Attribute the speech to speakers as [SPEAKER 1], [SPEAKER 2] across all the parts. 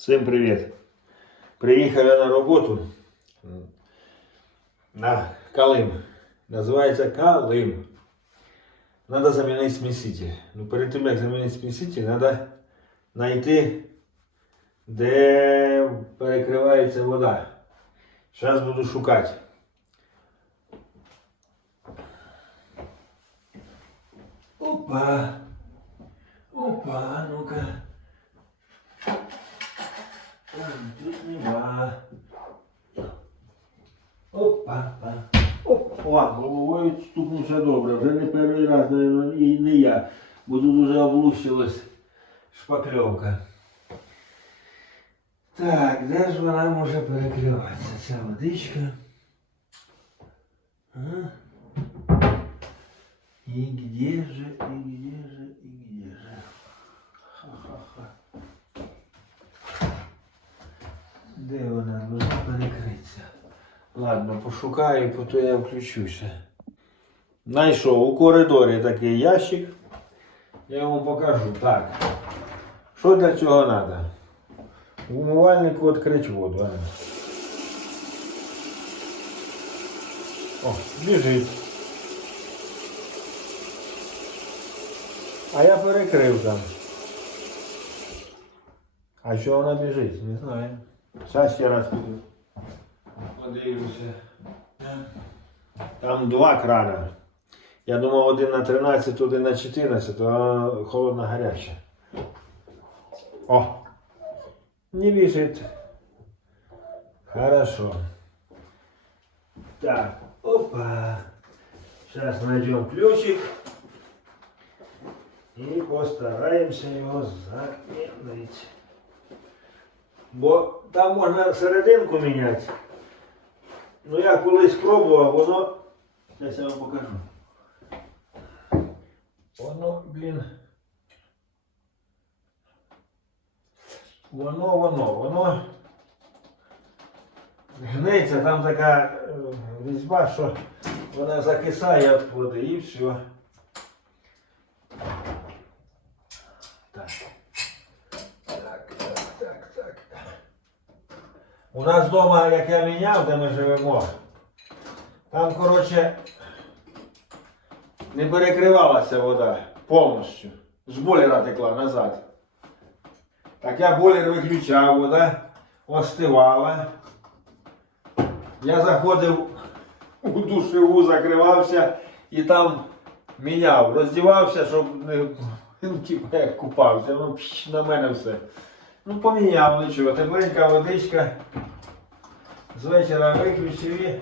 [SPEAKER 1] Всім привіт! Приїхав я на роботу на Калим. Називається Калим. Надо замінити сміситель. Ну, перед тим, як замінити сміситель, треба знайти, де перекривається вода. Зараз буду шукати. Опа. Опа, ну-ка. Ой, Тут нема. Опа. па. Оп. О, головою стукнувся добре. Вже не перший раз, наверное, і не я. Бо вже шпакльовка. Так, де ж вона може перекриватися? Ця водичка. А? И где же, и где же, и где же? Ха-ха-ха. Де вона може перекритися? Ладно, пошукаю, потім я включуся. Знайшов у коридорі такий ящик. Я вам покажу. Так. Що для цього треба? В умивальнику відкрити воду. а. О, біжить. А я перекрив там. А що вона біжить? Не знаю. Зараз ще раз піду. Подивлюся. Там два крана. Я думав один на 13, один на 14, а холодна гаряча. О! Не біжить. Хорошо. Так, опа. Сейчас найдем ключик. І постараємося його замінити. Бо там можна серединку міняти. Ну я колись пробував, воно. Зараз я вам покажу. Воно, блін. Воно, воно, воно. Гнеться, там така е, різьба, що вона закисає від води і все. Так. Так, так, так, так. У нас вдома, як я міняв, де ми живемо, там, коротше, не перекривалася вода повністю. З бойлера текла назад. Так я бойлер виключав, вода остивала. Я заходив у душеву, закривався і там міняв, роздівався, щоб не ну, типу, як купався, ну пш, на мене все. Ну поміняв, нічого, тепленька водичка. З вечора виключив і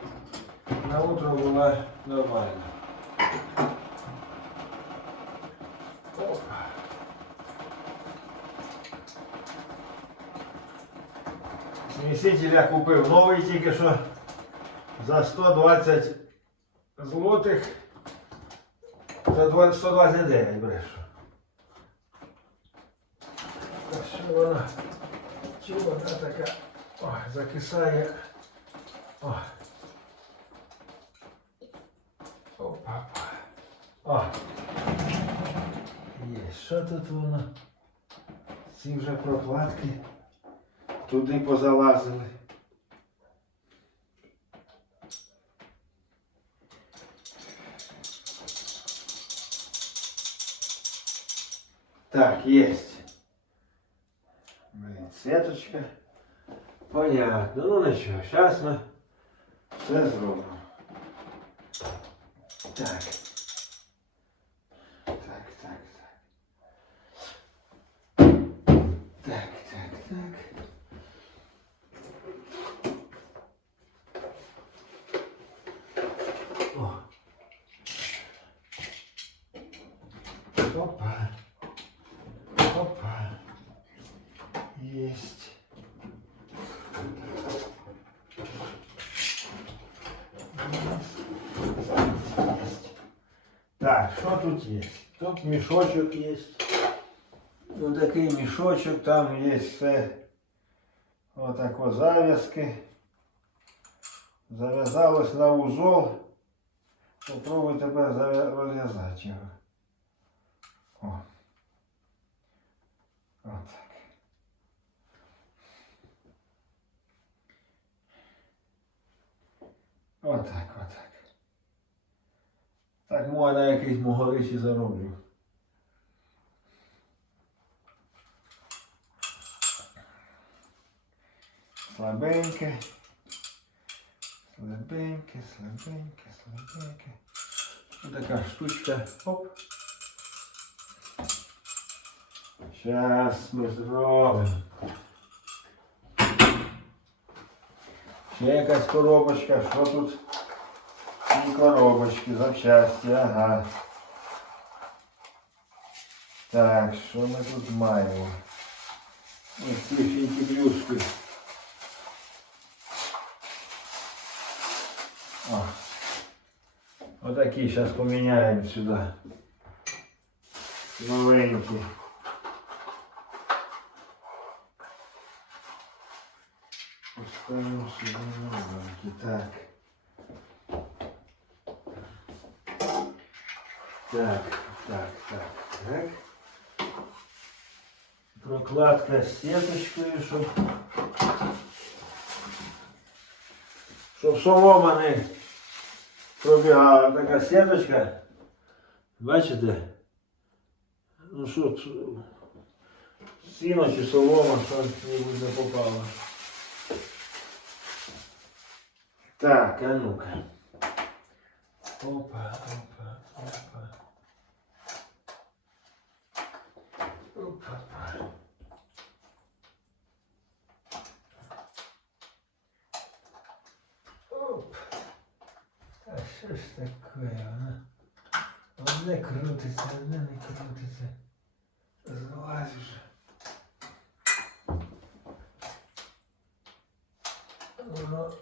[SPEAKER 1] на утро була нормально. Опа. Сміситель я купив новий тільки що за 120 злотих. За 129 брешу. Так що вона, чи вона така ой, закисає. О. Опа. О. Є. Що тут воно? Ці вже прокладки туди позалазили. Так, есть. Блин, сеточка. Понятно. Ну нічого, зараз ми все зробимо. Так, Опа. Опа. Есть. Есть. Так, что тут есть? Тут мешочек есть. Вот такий мішочок, там є все. Отак от зав'язки. Зав'язалось на узол. Попробуй зав'я- розв'язати його. Отак, отак. Так можна якийсь могоричі зароблю. Слабеньке. Слабеньке, слабеньке, слабеньке. Ось така штучка. Оп. Зараз ми зробимо. Ще якась коробочка. Що тут? Ці коробочки, запчасті, ага. Так, що ми тут маємо? Ось ці фінтіблюшки. О. Отакі зараз поміняємо сюди. Новенькі. Поставимо сюди. Так. Так, так, так, так. Прокладка з сіточкою, щоб, солома не пробігала. Така сіточка. Бачите? Ну що, сіно чи солома, що не попало. Так, а ну-ка. Опа, опа, опа. Опа. Оп. А що ж таке, вона? Одне крутиться, одне не крутиться. Злазиш. Воно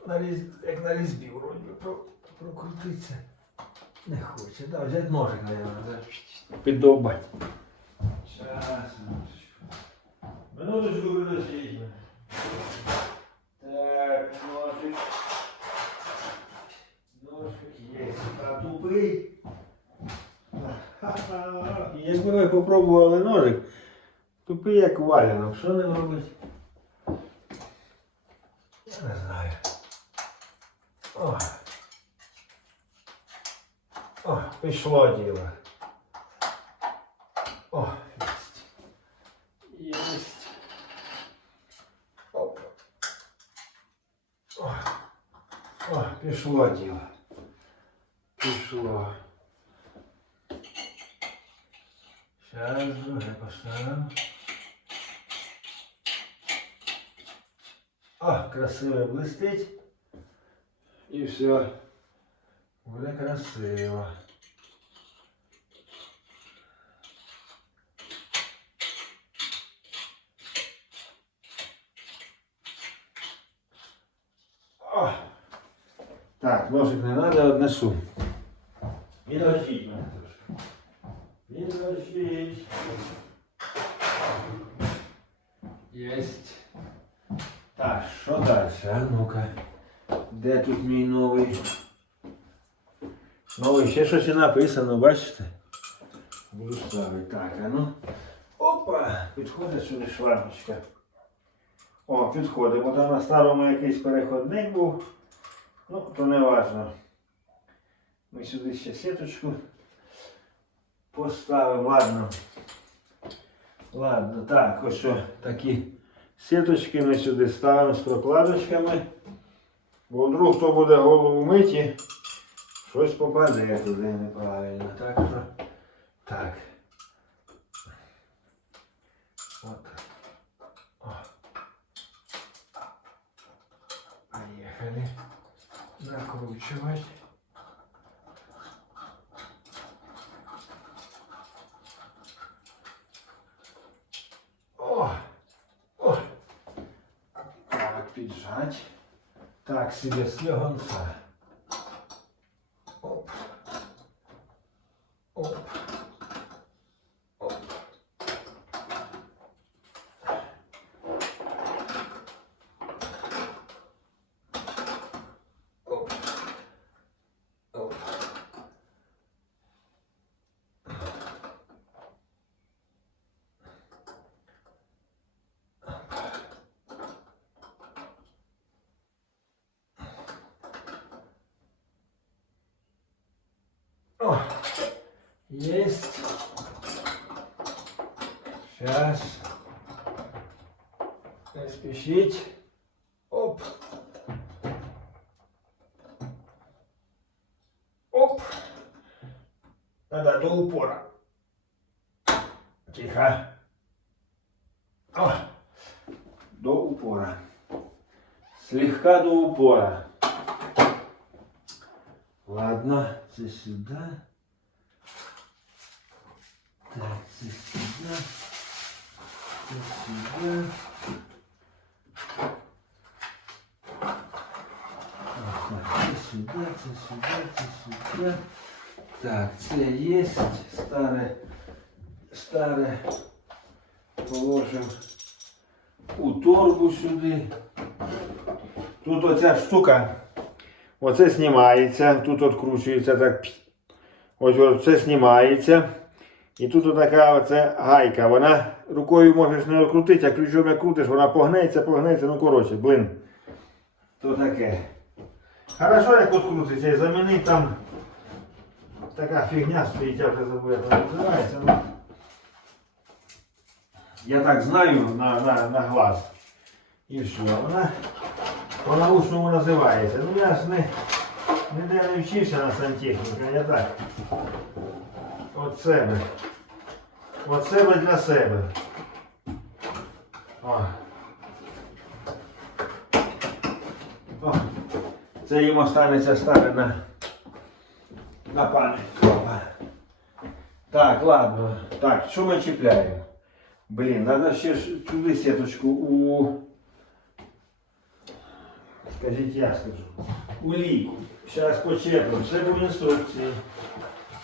[SPEAKER 1] на різ... як на різьбі вроді про... прокрутиться. Не хоче. Да, взять ножик, наверное? Піддовбать. Сейчас, минуточку. Подождіть. Так, ножик. Ножик є. А тупий. Якби ви попробували ножик, тупий як валянок. Що ним робити? О. О, пішло діло. О, єсть. Єсть. Оп. О. О, пішло діло. Пішло. Зараз друге поставимо. О, красиво блистить. І все. Буде красиво. О! Так, ножик не треба, однесу. Підождіть мене трошки. Підождіть. Єсть. Так, що далі? А ну-ка. Де тут мій новий? Новий ще щось написано, бачите? Буду ставити. Так, а ну. Опа! Підходить сюди шварничка. О, підходить, бо там на старому якийсь переходник був. Ну, то не важно. Ми сюди ще сіточку поставимо, ладно. Ладно, так, ось що такі сіточки ми сюди ставимо з прокладочками. Бо вдруг хто буде голову миті, щось попаде туди неправильно. Так що так. От. О. Поехали. Закручивать. О! О! Так, піджать. Так, себе слегонца. Есть. Сейчас. Не спешить. Оп. Оп. Надо до упора. Тихо. О. До упора. Слегка до упора. Ладно, це сюди. Так, це сюди. Це сюди. Так, це сюди, це сюди, це сюди. Так, це є старе, старе положив у торбу сюди. Тут оця штука, оце знімається, тут відкручується так. Ось оце знімається. І тут така оце гайка. Вона рукою можеш не відкрутити, а ключом як крутиш, вона погнеться, погнеться, ну коротше, блин. То таке. Хорошо, як відкрутиться і замінить там така фігня стоїть, я вже забув, як називається. Ну, я так знаю на, на, на глаз. І все. Вона по-научному називається. Ну я ж не, ніде не вчився на сантехніку, я так. От себе. От себе для себе. О. О. Це їм останеться старе на, на пам'ять. Так, ладно. Так, що ми чіпляємо? Блін, треба ще ж туди сіточку у. Скажіть, я скажу. У ліку. Зараз почеплю. Все по інструкції.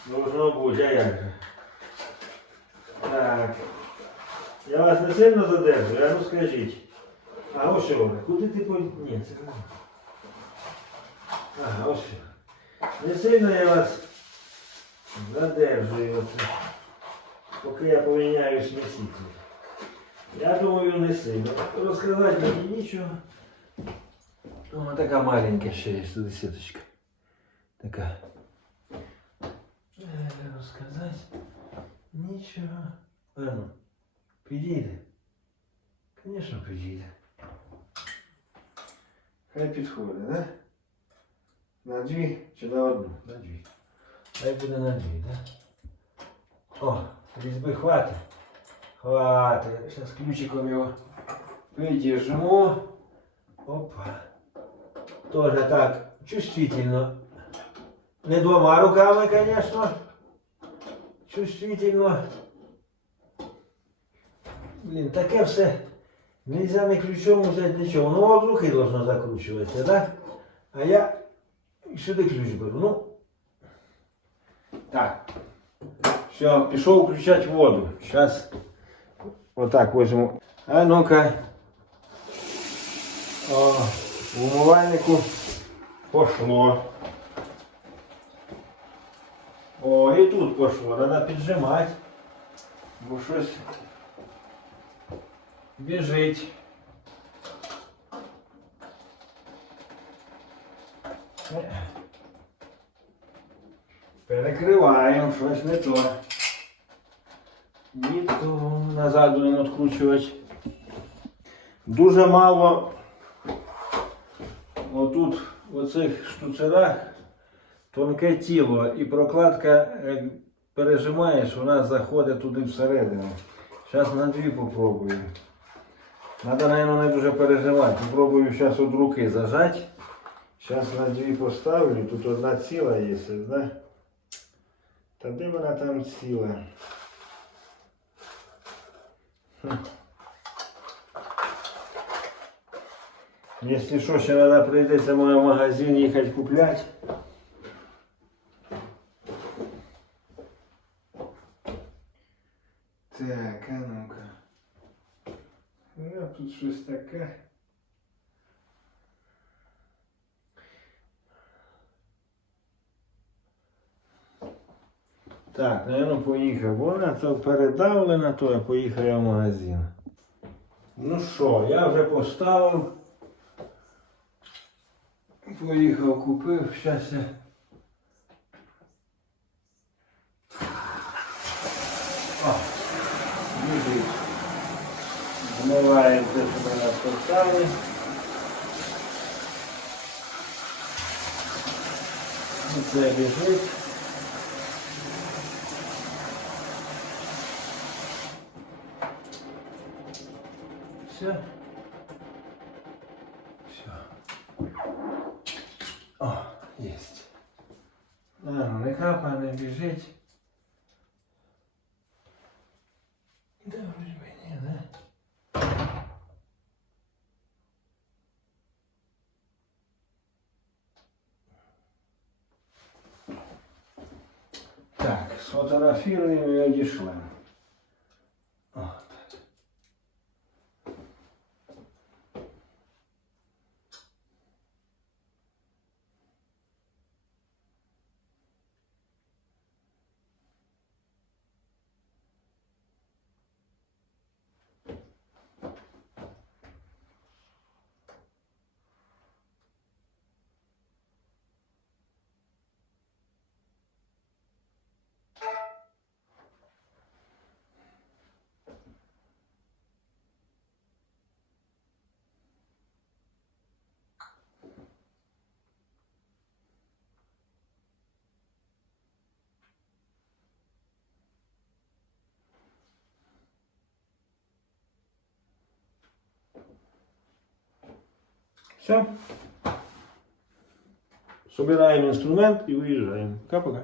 [SPEAKER 1] Должно як же? Так. Я вас не сильно задержую, а ну скажіть. А ось що вони? Куди ти по... Ні, це не. Ага, ось що. Не сильно я вас задержую оце. Поки я поміняю сміситель. Я думаю, не сильно. Розказати мені нічого. О, така маленька ще є тут сіточка. Така. Е, Розказати нічого. Ладно, підійде. Звісно, підійде. Хай підходить, да? На дві чи на одну? На дві. Хай буде на дві, да? О, різьби хватить. Хватить. Зараз ключиком його придержимо. Опа. Тоже так чувствительно. Не двома руками, конечно. Чувствительно. Блін, таке все. Нельзя не ключом взяти нічого. Ну, от руки должно закручуватися, да? А я сюди ключ беру. Ну. Так. Все, пішов включати воду. Сейчас отак возьму. А ну-ка. О, в умивальнику пошло. О, і тут пошло. Треба піджимати. Бо щось біжить. Перекриваємо, щось не то. Не то назад будемо відкручувати. Дуже мало отут оцих штуцерах тонке тіло і прокладка, як пережимаєш, вона заходить туди всередину. Зараз на дві попробую. Надо, наверное, не дуже пережимати. Попробую зараз від руки зажати. Зараз на дві поставлю. Тут одна ціла є, да? Та де вона там ціла? Хм. Якщо що, ще треба прийдеться в магазин їхати купляти. Так, а ну-ка. Ну, тут щось таке. Так, наверное, поїхав. Вона то передавлена, то я поїхав в магазин. Ну що, я вже поставив. Поїхав, купив, зараз я Змиваємо те, що ми розтовкали. І це біжить. Все. О, есть. А, ну не капає, не біжить. Да, вроде бы не, да? Так, сфотографируем и одішлем. Все. Собираємо інструмент і виїжджаємо. Пока-пока.